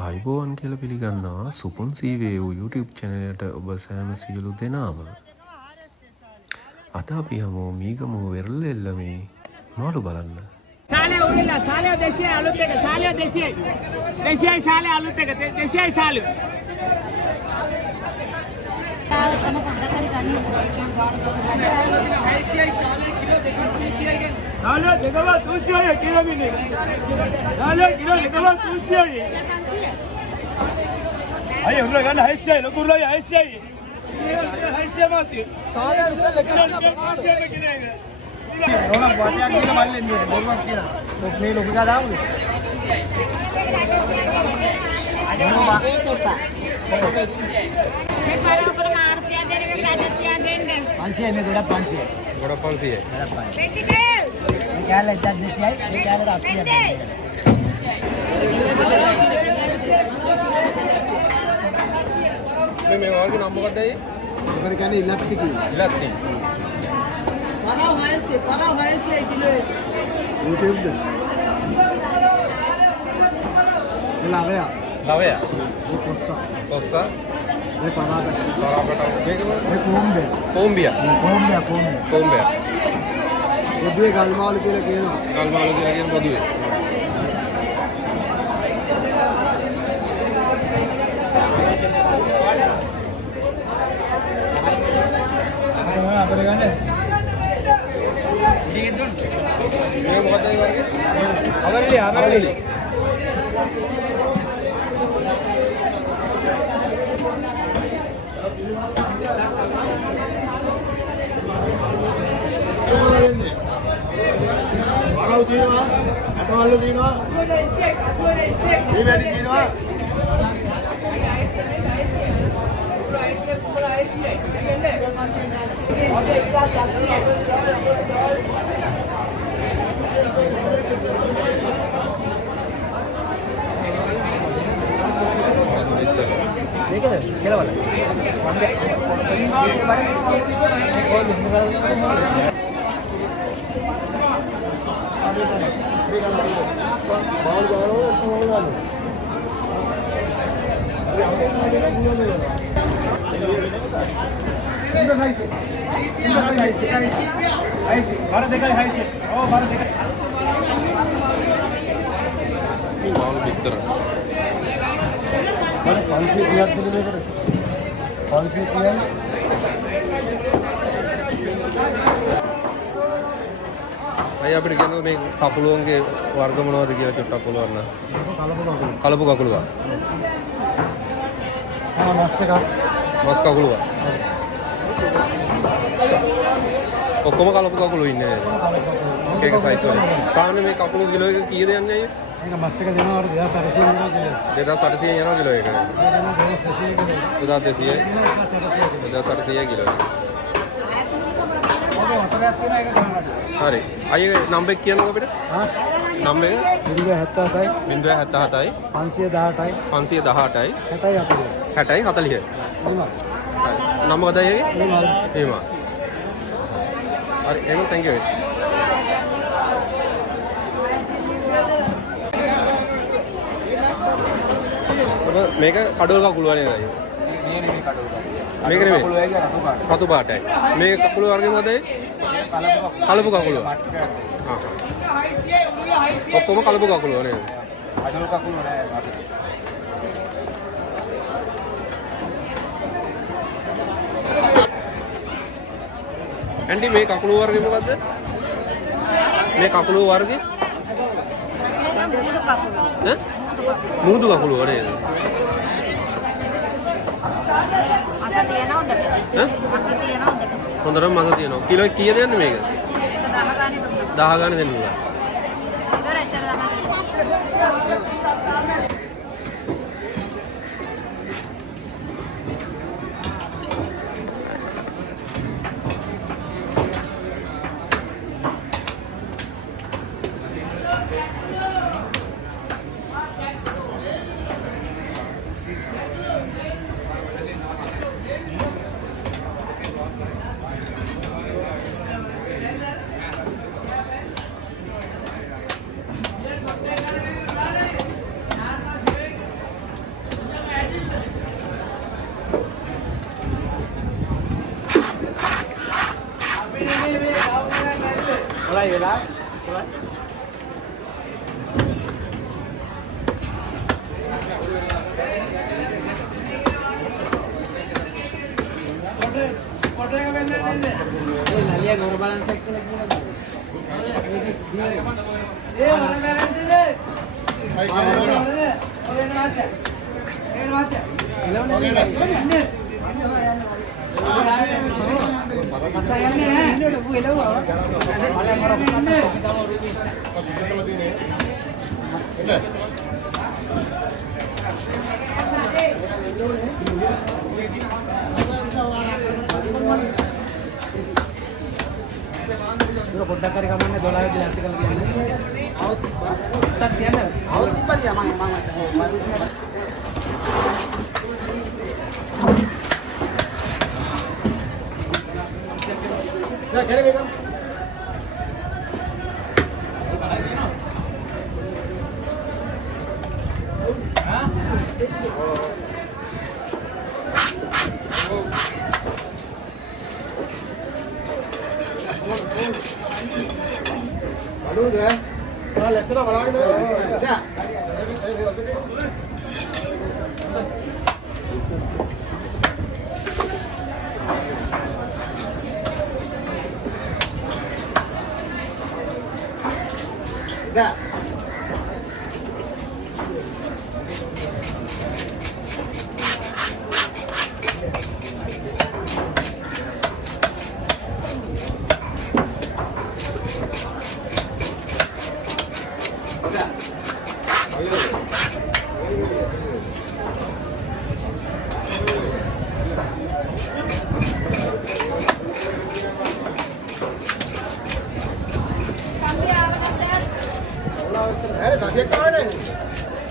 ආයිබෝවන් කියලා පිළිගන්නවා සුපුන් සීවේ වූ YouTube චැනලයට ඔබ සෑම සියලු දෙනාම. අද අපි හමු මීගමුව වෙරළ එල්ලමේ මාළු බලන්න. ශාලේ උරිලා ශාලේ 200 අලුත් එක ශාලේ 200යි 200යි ශාලේ අලුත් එක 200යි ශාලේ ශාලේ දෙකව 300යි කිලෝ මිනිහ ශාලේ කිලෝ දෙකව 300යි අය උරුලා ගන්න 600යි ලොකු උරුලා 600යි 600 මාති ශාලේ රුපියල් 150 रोना बुआटिया के मार लेंगे बोलवा किया तो नहीं लोग का दाम दोनों बाकी तो पा ये पर ऊपर मार से दे रे काटे से देंगे 500 में गोड़ा 500 है बेटी दे क्या ले जा दे है ये क्या ले आपसे दे मैं और के नाम बता दे अगर क्या नहीं इलाती para vai se kilo YouTube दे लावेया लावेया ये कोसा कोसा ये पराठा ये कोम्बिया कोम्बिया ये गलमाल के लिए ना गलमाल के लिए बदुए अपने गाने ये बहुत है करके हमारे लिए केला वाला भारत देखा है से ओ भारत देखा माल भीतर 500 किलोमीटर 500 किया අය අපිට කියනවා මේ කකුලුවන්ගේ වර්ග මොනවද කියලා චුට්ටක් බලන්න. කලපු කකුලුව. මස් කකුලුව. ඔක්කොම කලපු කකුලු ඉන්නේ නේද? එක එක සයිස් වල. සාමාන්‍ය මේ කකුලු කිලෝ එක කීයද යන්නේ අය? මේක මස් එක දෙනවා 2800 2800 යනවා යනවා කිලෝ එක. 2200යි. 2800 කිලෝ එක. හරි. අය නම්බර් එක කියන්නකෝ අපිට. නම්බර් එක 077යි 077යි 518යි 518යි 60යි 40යි. නම මොකද අයගේ? හේමා. හරි එහෙනම් thank you. මේක කඩවල කකුල වනේ නේද? මේක නෙමෙයි. රතු පාටයි. මේ කකුල වර්ගෙ මොකද? කලපු කකුල. ඔක්කොම කලපු කකුල නේද? අදල කකුල නෑ. ඇන්ටි මේ කකුල වර්ගෙ මොකද්ද? මේ කකුල වර්ගෙ? මුහුදු කකුල නේද? අස තියෙනවා හොඳට. අස තියෙනවා හොඳට. හොඳටම මඟ තියෙනවා. කිලෝ කීයද යන්නේ මේක? 10 ගානේ දුන්නා. 10 ගානේ දෙන්න උනා. ඉවරයි චර තමයි. පොඩ්ඩක් හරි කමන්නේ 12 දී ආර්ටිකල් කියන්නේ. આવત තියන්න. આવત ඉපදියා ලැස්සන බලන්න ද සතියක් ආවනේ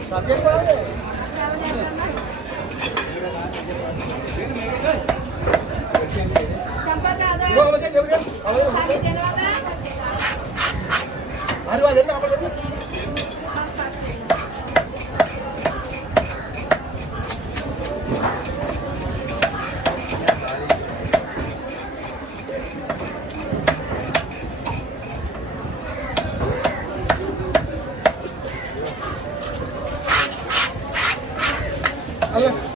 සතියක් ආවනේ සම්පදාද මොකද දෙන්නේ සාරි දෙනවද හරිවා දෙන්න අපිට